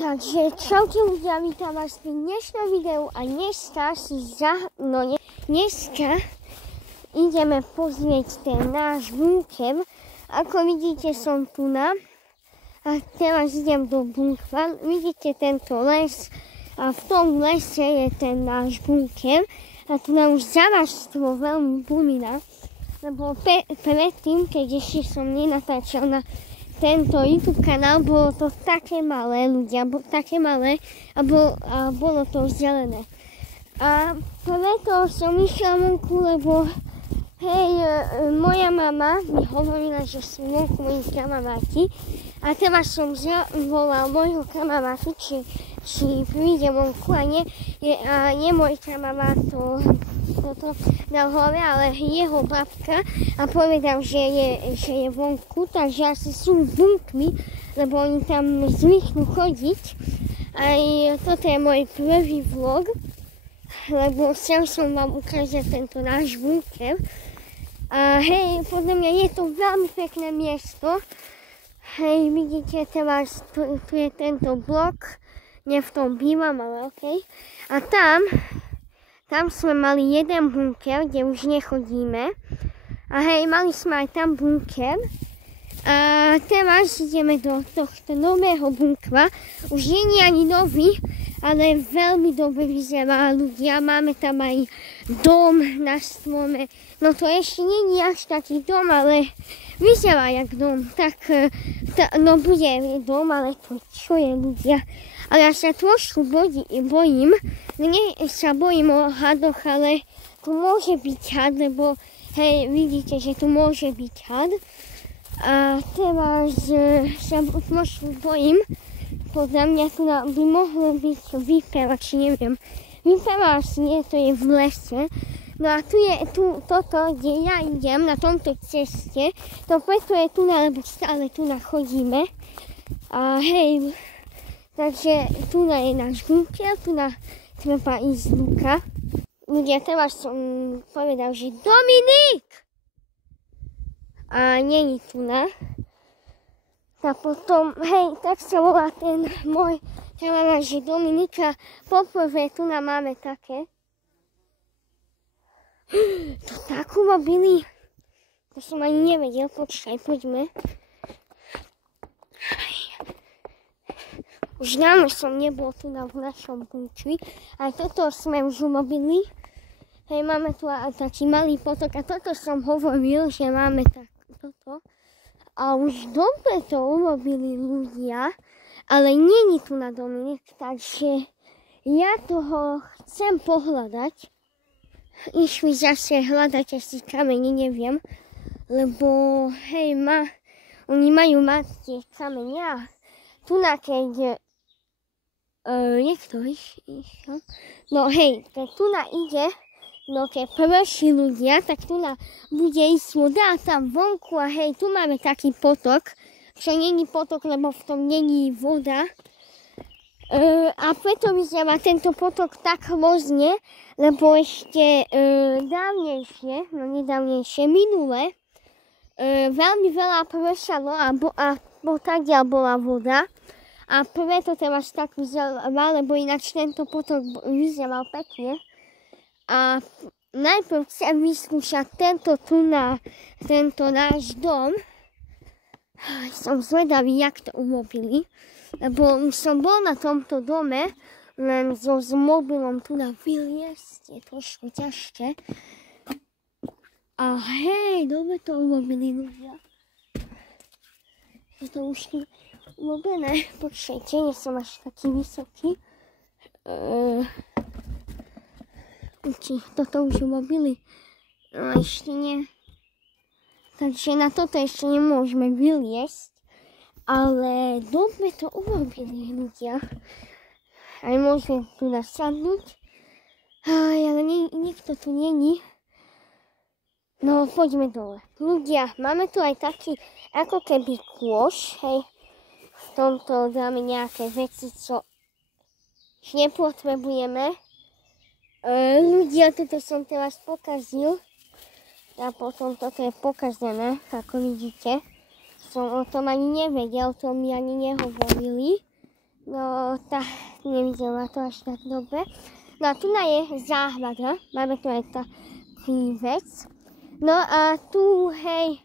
Takže čaute ľudia, vítam vás pri dnešnom videu a dneska ideme pozrieť ten náš bunker. Ako vidíte, som tu a teraz idem do bunkra. Vidíte tento les a v tom lese je ten náš bunker a tu nám už zarastvo veľmi bumina, lebo predtým, keď ešte som nenatáčal na tento YouTube kanál, bolo to také malé, ľudia, také malé a bolo to zelené. A preto som išla vonku, lebo moja mama mi hovorila, že sú vonku moji kamaráti a teraz som volal môjho kamarátu, či príde vonku a nie môj kamarát toto dal hore, ale jeho babka a povedal, že je vonku, takže asi sú v bunkri, lebo oni tam zvyknú chodiť. Aj toto je môj prvý vlog, lebo chcel som vám ukázať tento náš bunker. A hej, podľa mňa je to veľmi pekné miesto. Hej, vidíte teraz, tu je tento blok, nie v tom bývam, ale okej. A tam sme mali jeden bunker, kde už nechodíme. A hej, mali sme aj tam bunker. A teraz ideme do tohto nového bunkra. Už nie je ani nový, ale veľmi dobre vyzerá ľudia. Máme tam aj dom na strome. No to ešte nie je až taký dom, ale vyzerá jak dom. No bude dom, ale to čo je ľudia. Ale ja sa trošku bojím, sa bojím o hadoch, ale tu môže byť had, lebo hej, vidíte, že tu môže byť had. A teraz sa trošku bojím, podľa mňa tu by mohlo byť vyperač, neviem. Vyperač nie, to je v lese. No a tu je toto, kde ja idem, na tomto ceste, to preto je tu, lebo stále tu chodíme. A hej, takže tu je náš bunker, tu treba ísť z luka. Ľudia, teraz som povedal, že Dominik! A nie je tu A potom, hej, tak sa volá ten môj kamarát, že Dominika. Poprvé tu máme také. To tak urobili. To som ani nevedel, počkaj, poďme. Už dávno som nebol tu v našom bunkri, ale toto sme už urobili. Hej, máme tu aj taký malý potok a toto som hovoril, že máme toto. A už dobre to urobili ľudia, ale nie je tu na Dominik, takže ja toho chcem pohľadať. Išli zase hľadať asi kamene, neviem, lebo hej, oni majú mať tie kamene. Tu keď niekto išiel. No hej, keď tu ide, no keď prší ľudia, tak tu bude ísť voda a tam vonku a hej, tu máme taký potok, čo není potok, lebo v tom není voda. A preto vyzerá tento potok tak hrozne, lebo ešte nedávnejšie, minule, veľmi veľa pršalo a tadiaľ bola voda. A preto teraz tak vyzerá, lebo ináč tento potok vyzeral pekne. A najprv chcem vyskúšať tento náš dom. Som zvedavý, jak to urobili. Lebo som bol na tomto dome, len s mobilom tu vyliesť, je trošku ťažké. A hej, dobre to urobili ľudia. Je to už tu urobené. Počkajte, nie som až taký vysoký. Toto už urobili. No ešte nie. Takže na toto ešte nemôžeme vyliesť. Ale dobre to urobili ľudia. Aj môžeme tu nasadnúť. Ale nikto tu není. No poďme dole. Ľudia, máme tu aj taký ako keby kôš. Hej. V tomto dáme nejaké veci, čo nepotrebujeme. Ľudia, toto som teraz pokazil. A potom toto je pokazené, ako vidíte. Som o tom ani nevedel, to mi ani nehovorili. No, nevidela to až tak dobre. No a tu je záhrada, máme tu aj taký vec. No a tu, hej,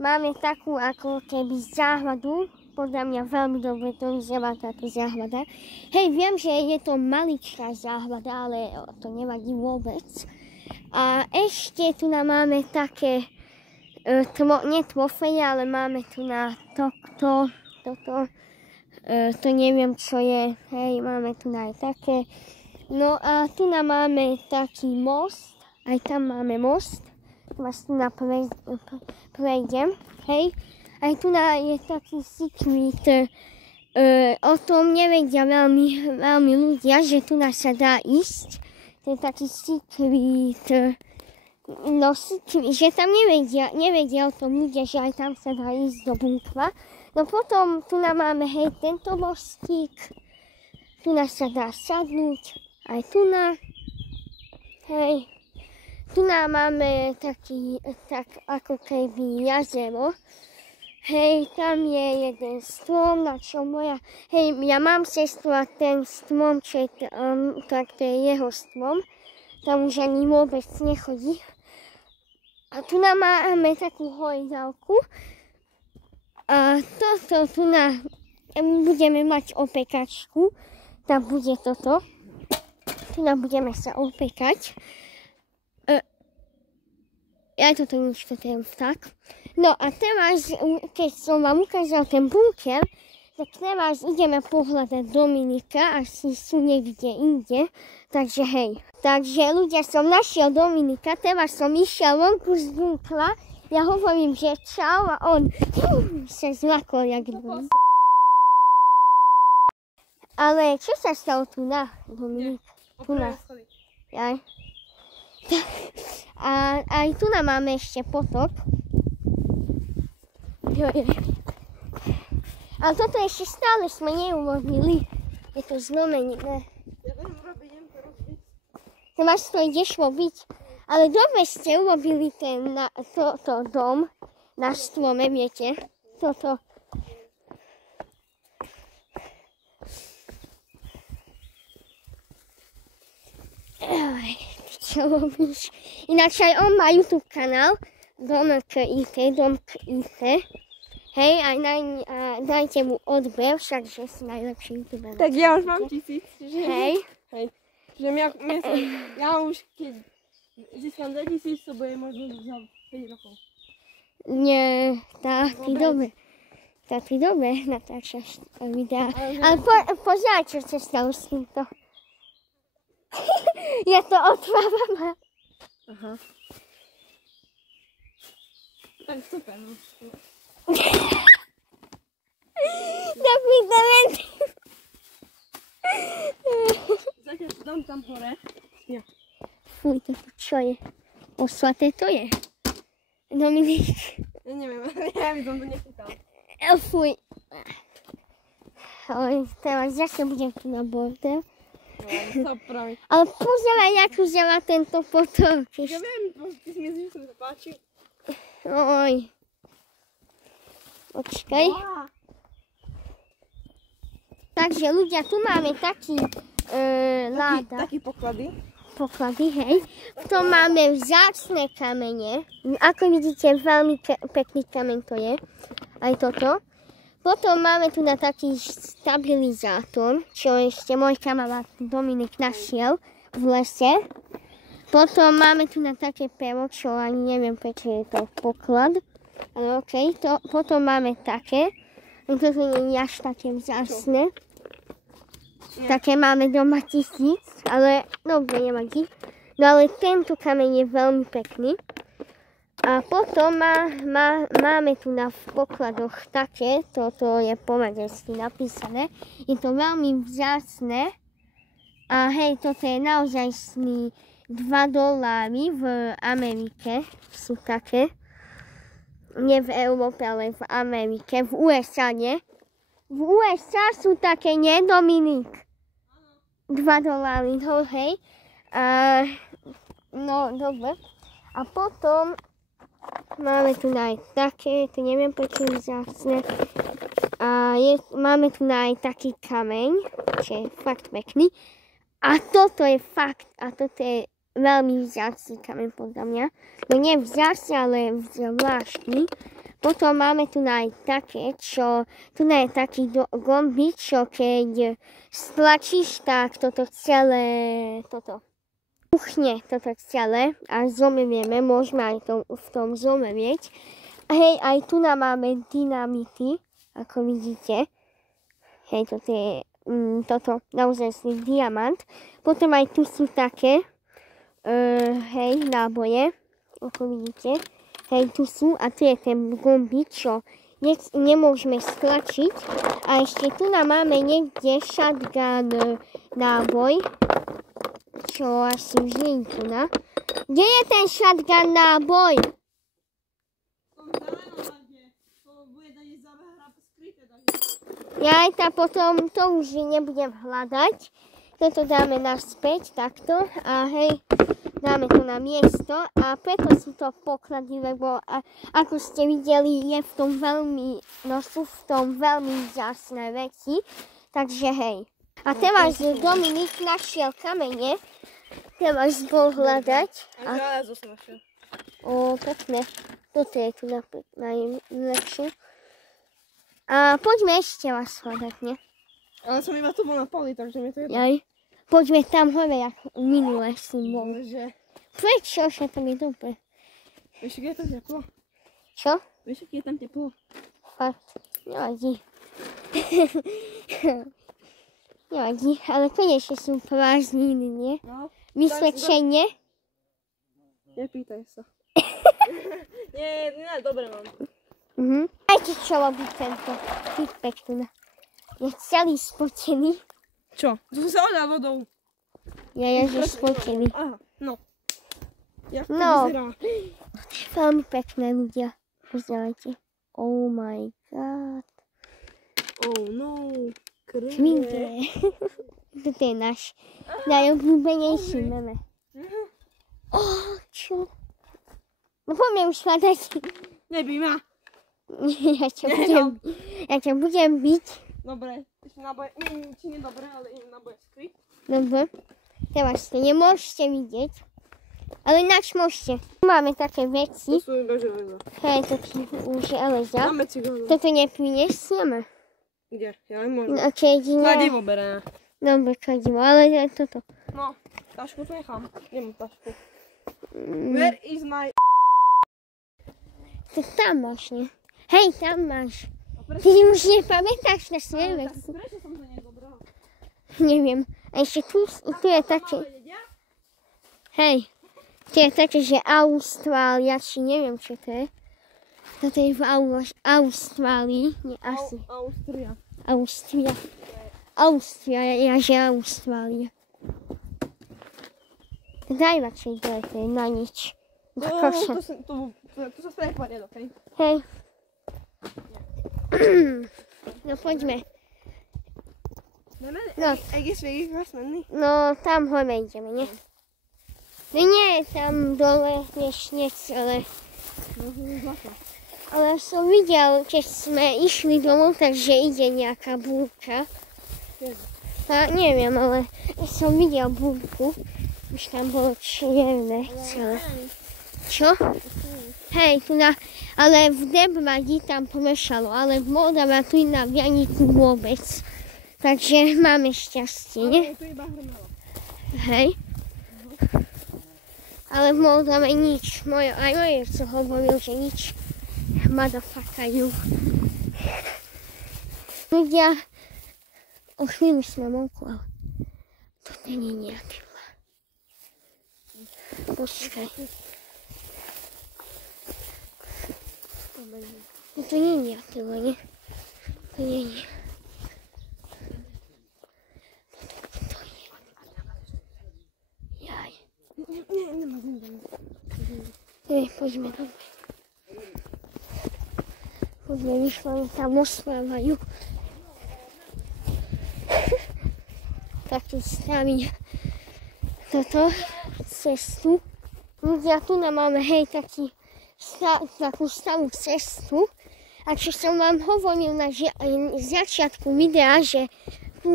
máme takú ako keby záhradu. Podľa mňa veľmi dobre to vyzerá táto záhrada. Hej, viem, že je to maličká záhrada, ale to nevadí vôbec. A ešte tu máme také, nie trofeje, ale máme tu na toto, to neviem čo je, hej, máme tu aj také. No a tu máme taký most, aj tam máme most, vás tu prejdem, hej. Aj tu je taký secret, o tom nevedia veľmi ľudia, že tu sa dá ísť. To je taký secret, no secret, že tam nevedia o tom ľudia, že aj tam sa dá ísť do bunkra. No potom tu máme, hej, tento mostík, tu sa dá sadnúť. Aj tu hej, tu máme taký, tak ako keby jazero. Hej, tam je jeden strom, na čo ja mám sestru a ten strom, čo je, tak to je jeho strom. Tam už ani vôbec nechodí. A tu máme takú hojdalku. A toto, tu budeme mať opekačku. Tam bude toto. Tu budeme sa opekať. Ja toto nič, toto je tak. No a teraz, keď som vám ukázal ten bunker, tak teraz ideme pohľadať Dominika, asi sú niekde inde. Takže hej. Takže ľudia, som našiel Dominika, teraz som išiel vonku z bunkra. Ja hovorím, že čau a on sa zlakol, jak dvom. Ale čo sa stalo tu Dominik? Jaj. A aj tu máme ešte potok. Ale toto ešte stále sme neurobili. Je to znamené. Ja to robím to robiť. Teraz to ideš robiť. Ale dobre ste urobili toto dom na strome, viete. Toto. Čo robíš? Ináč aj on má YouTube kanál, Dom KIT. Hej, aj dajte mu odber, však že si najlepší YouTuber. Tak ja už mám 1000, že... Hej. Hej. Že ja už keď získam 2000, to bude možno za 5 rokov. Nie, ty dobre natáčaš videá. Ale pozeraj, čo sa stalo s týmto. Ja to otváram. Aha. Tak super, no. Tak mi to len... Zatiaľ dám tam hore. Ja. Fuj, to čo je? Oslaté to je. Dominik. Ja neviem, ja by som to nechytal. Fuj. Ale teraz zase budem tu na bordel. Ale pozeraj, jak uzela tento potok. Ja viem, ty si myslíš, že sa mi to páči. Oj. Počkaj. Takže ľudia, tu máme taký láda. Taký poklady. Poklady, hej. Tu máme vzácne kamene. Ako vidíte, veľmi pekný kameň to je. Aj toto. Potom máme tu na taký stabilizátor, čo ešte môj kamarát Dominik našiel v lese. Potom máme tu na také pero, čo ani neviem, prečo je to poklad. Ale okej, potom máme také. Toto nie je až také vzácne. Také máme doma 1000, ale dobre, nevadí. No ale tento kameň je veľmi pekný. A potom máme tu na pokladoch také, toto je po maďarsky napísané. Je to veľmi vzácne. A hej, toto je naozaj $2 v Amerike. Sú také. Nie v Európe, ale v Amerike. V USA, nie? V USA sú také, nie, Dominik? $2, no hej. No, dobre. A potom máme tu aj také, to neviem, prečo je vzácne. A máme tu aj taký kameň, čo je fakt pekný. A toto je veľmi vzácny kameň podľa mňa. No nie vzácny, ale zvláštny. Potom máme tu aj také, čo tu je taký gombík, čo keď stlačíš, tak toto celé, puchne toto celé a zomrieme, môžeme aj v tom zomrieť. A hej, aj tu máme dynamity, ako vidíte. Hej, toto je naozaj diamant. Potom aj tu sú také, hej, náboje, ako vidíte. Hej, tu sú a tu je ten gombík, čo nemôžeme stlačiť. A ešte tu máme niekde shotgun náboj, čo asi už nie je tu na. Kde je ten shotgun náboj? Ja aj potom to už nebudem hľadať. Toto dáme naspäť, takto. A hej, dáme to na miesto. A preto sú to poklady, lebo ako ste videli, je v tom sú v tom veľmi vzácne veci. Takže hej. A teraz Dominik našiel kamene. Teraz bol hľadať. A železo som našiel. Pekne. Toto je tu najlepšie. A poďme ešte vás hľadať, ne? Ale som iba tu bol na poli, takže mi to je... Jaj. Poďme tam hore, ako minule som bol. Prečo? Že tam je dobre. Vieš, keď je tam teplo? Čo? Vieš, keď je tam teplo? Fakt, nevadí. Nevadí, ale konečne sú prázdniny, nie? No. Vysvedčenie? Nepýtaj sa. Nie, dobre mám. Dajte, čo robí tento typek tu. Je celý spotený. Čo? Tu som sa odal vodou. Ja je spotený. Aha, no. Jak to No. vyzerá? Veľmi pekné ľudia. Pozerajte. Oh my god. Oh no. Kvinge. Toto je náš najobľúbenejší meme. Čo? No poďme už hľadať. Nebij ma. Ja ťa budem byť. Dobre, ešte náboje, či nie dobre, ale náboje skryť. Dobre. Teraz to nemôžete vidieť. Ale ináč môžete. Máme také veci. To sú iba železo. Hej, to už železa. Máme cigáno. Toto neprinesieme. Kde? Ja aj môžem. No, keď nie. Kladivo bereme. Dobre, kladivo, ale toto. No, tašku tu nechám. Nemám tašku. Where is my... To tam máš, ne? Hej, tam máš. Ty už nepamätáš na svoje veci. Prečo som to nezobral? Neviem. A ešte tu je také... Hej. Tu je také, že Austrália, či neviem, čo to je. Toto je v Austrálii. Nie, asi. Austria, že Austrália. Daj radšej dole, to je na nič. Tu sa spraví poriadok, hej? Hej. No poďme. No. No tam hore ideme, nie? No nie, tam dole nie celé. Ale som videl, keď sme išli domov, takže ide nejaká búrka. A neviem, ale som videl búrku. Už tam bolo čierne celé. Čo? Hej, ale v Debmadi tam pomešalo, ale v Moldave tu na Vianiku vôbec. Takže máme šťastie, nie? Hej. Ale v Moldave nič. Aj moje co hovoril, že nič. Motherfuckajú. Ľudia, o chvíľu sme vonku, ale toto nie je nejaký vlá. Počkaj. To nie je nejaký vlá, nie? To nie je. Jaj. Poďme domov. Poďme, vyšľami tam osvávajú. Taký stavý toto cestu. Ľudia, tu máme, hej, takú stavú cestu. A čo som vám hovoril na začiatku videa, že tu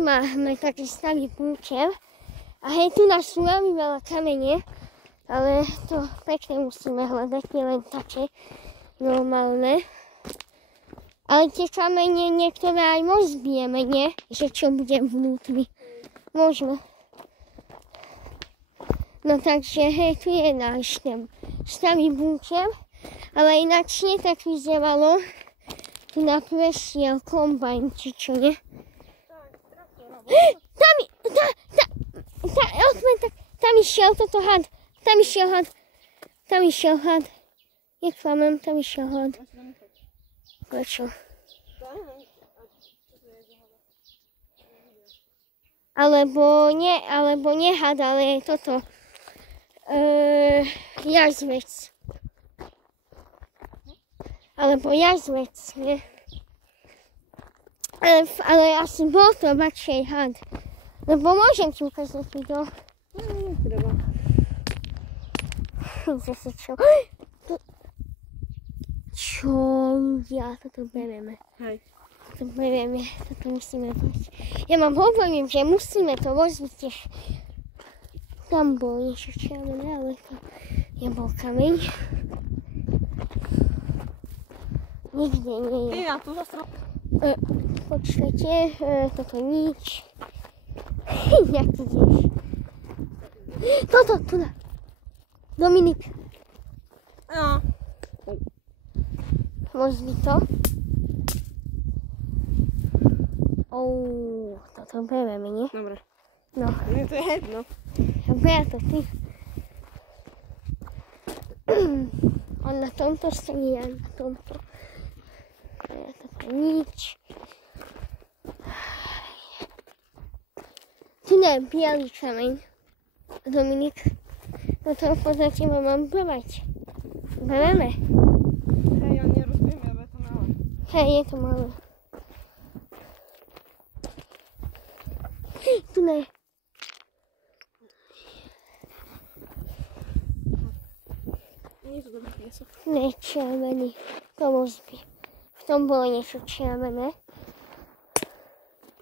máme taký starý bunker. A hej, tu nás sú veľmi veľa kamene, ale to pekne musíme hľadať, nie len také normálne. Ale tie kamene niektoré aj rozbijeme, nie? Že čo bude vnútri. Môžeme. No takže hej, tu je náš ten starý bunker, ale ináč nie tak vyzeralo. Tu naprešiel kombajn, či čo, nie? Tam išiel toto had. Tam išiel had. Neklamem, tam išiel had. Prečo? Alebo nie had, ale toto. Jazvec. Alebo jazvec, nie? Ale asi bol to radšej had. Lebo môžem ti ukázať video. Netreba. Zase čo? Čo ľudia, toto bereme. Hej. Toto bereme, toto musíme brať. Ja vám hovorím, že musíme to rozbiť. Tam bol niečo červené, ale to nebol kameň. Nikde nie je. Ja tu zase... Počkajte, toto nič. Jak ty ideš? Toto, tu dá. Dominik. No. Rozbi to. Toto bereme, nie? Dobre. No. Mne to je jedno. Ber to ty. On na tomto stojí, ja na tomto. Toto nič. Tu je bielý kameň. Dominik. Toto podľa teba mám brať. Bereme. Hej, ja nerozumiem, ale je to malé. Hej, je to malé. Tu ne. Nie je to dobrý piesok. Ne, červený. To rozbi. V tom bolo niečo červené.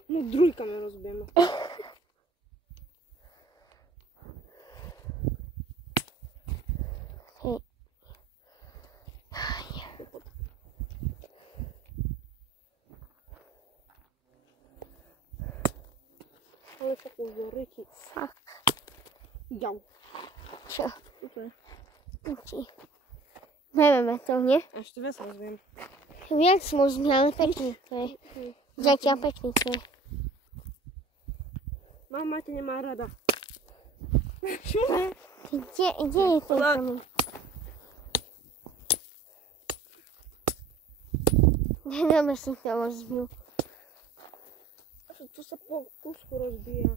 No druhý kameň rozbijeme. Ale takú zoriky. Fuck. Jau. Čo? Úplne. Uči. Bereme to, nie? A ešte viac rozbijem. Viac môžeme, ale pekný to je. Zatiaľ pekný to je. Mama ťa nemá rada. Kde je ten kameň? Dobre si to rozbil. Tu sa po kúsku rozbíja.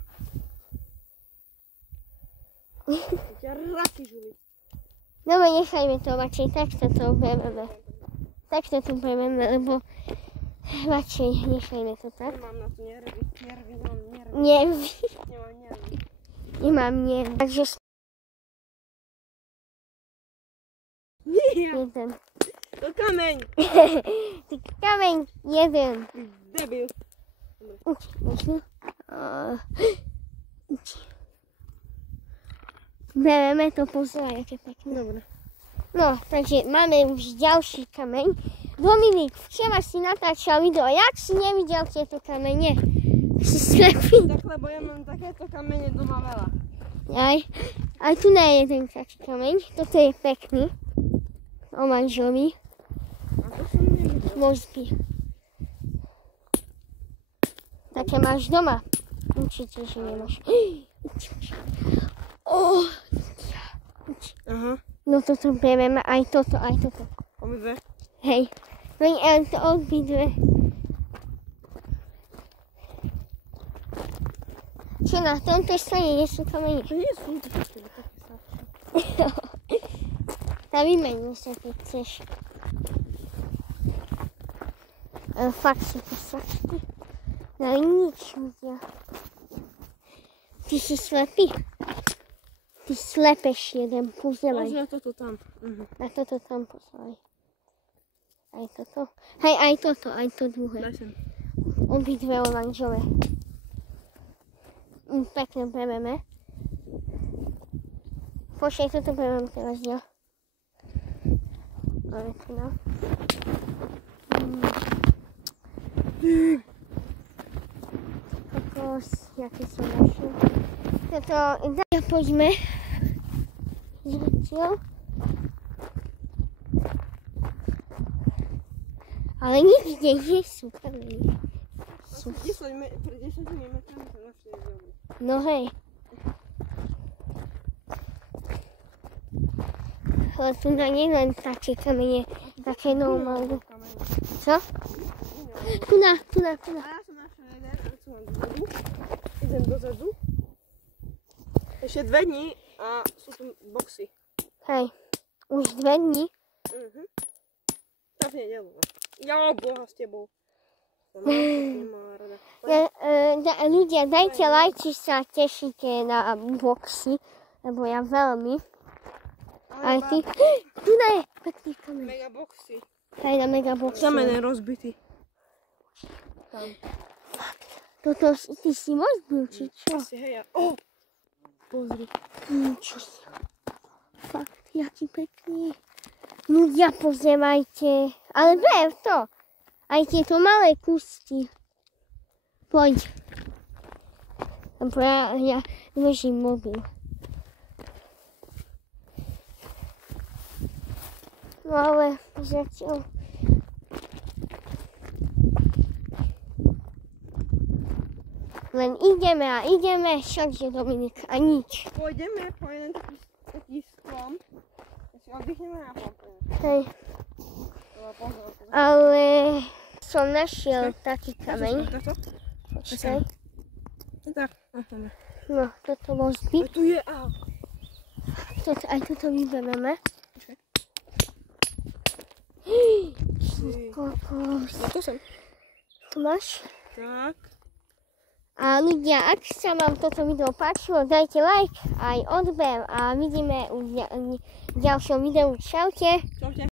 Ťa raky žuli. Dobre, nechajme to radšej, takto to bereme. Takto to bereme, lebo radšej nechajme to tak. Nemám na to nervy. Nemám Nervy. nervy. Nemám nervy. Takže Nie, jeden. to kameň. Ty kameň, jeden. Debil. Uči, možno. Uči. Bereme to, pozor, aké pekné. Dobre. No, takže máme už ďalší kameň. Dominik, včera si natáčal video, jak si nevidel tieto kamene? Si slepý. Tak, lebo ja mám takéto kamene doma veľa. Aj tu nie je jeden taký kameň, toto je pekný. Oranžový. A to som nevidel. Mozby. Také máš doma? Určite, že nemáš. Aha. No toto bereme, aj toto. Obidve. Hej. No to obidve. Čo na tomto strane nie sú kamene? To nie sú to také Tak vymeňme sa, keď chceš. Ale fakt sú to sačky. No nič ľudia. Ty si slepý? Ty slepeš jeden, pozeraj. Pozri na toto tam. Na toto tam pozeraj. Aj toto. Hej, aj toto, aj to druhé. Daj sem. Obidve oranžové. Pekne bereme. Počkaj, toto bereme teraz, ja. Ale tu no. Kokos, jaké sú naše. Toto, ja poďme. Zretiel. Ale nikde nie sú kamene. Pred 10 metrami sa našli znovu. No hej. Ale tu na nie len také kamene, také normálne. Co? Tu na. A ja som našla jeden, ale tu mám dozadu. Idem dozadu. Ešte 2 dní a sú tu boxy. Hej, už 2 dní. Tak v nedelu. Ja boha s tebou. Nemá rada. Ľudia, dajte like, či sa tešíte na boxy, lebo ja veľmi. Aj ty. Tu je pekný kamen. Megaboxy. Hej, na megaboxy. Kamen je rozbitý. Tam. Toto ty si rozbil, či čo? Asi, hej, pozri. Čo si? Fakt, jaký pekný. Ľudia, pozerajte. Ale ber to. Aj tieto malé kusky. Poď. Lebo ja držím mobil. No ale zatiaľ. Len ideme a ideme, všakže Dominik, a nič. Pôjdeme po jeden taký strom. Ja si oddychneme a potom. Hej. Ale som našiel taký kameň. Počkaj. Tak. No, toto bol zbyt. A tu je Aj toto vybereme. Kokos. No to sem. Tu máš? Tak. A ľudia, ak sa vám toto video páčilo, dajte like, aj odber a vidíme v ďalšom videu. Čaute. Čaute.